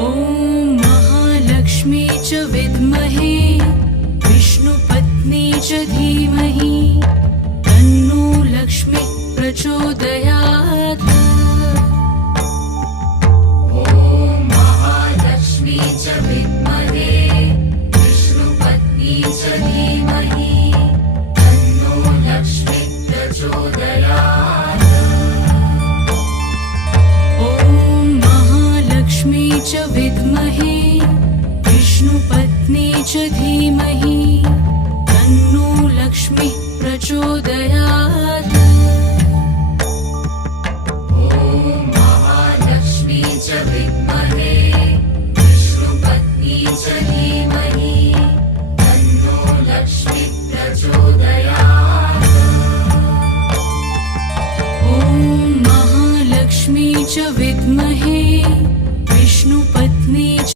ॐ महालक्ष्मी च विद्महे विष्णुपत्नी च धीमहि तन्नो लक्ष्मी प्रचोदयात्। ॐ महालक्ष्मी च विद्महे विष्णुपत्नी च धीमहि तन्नो लक्ष्मी प्रचोदयात्। ॐ महालक्ष्मी च विद्महे विष्णुपत्नी च धीमहि तन्नो लक्ष्मी प्रचोदयात्। ॐ महालक्ष्मी च विद्महे विष्णुपत्नी च धीमहि तन्नो लक्ष्मी प्रचोदयात्। ॐ महालक्ष्मी च विद्महे विष्णुपत्नी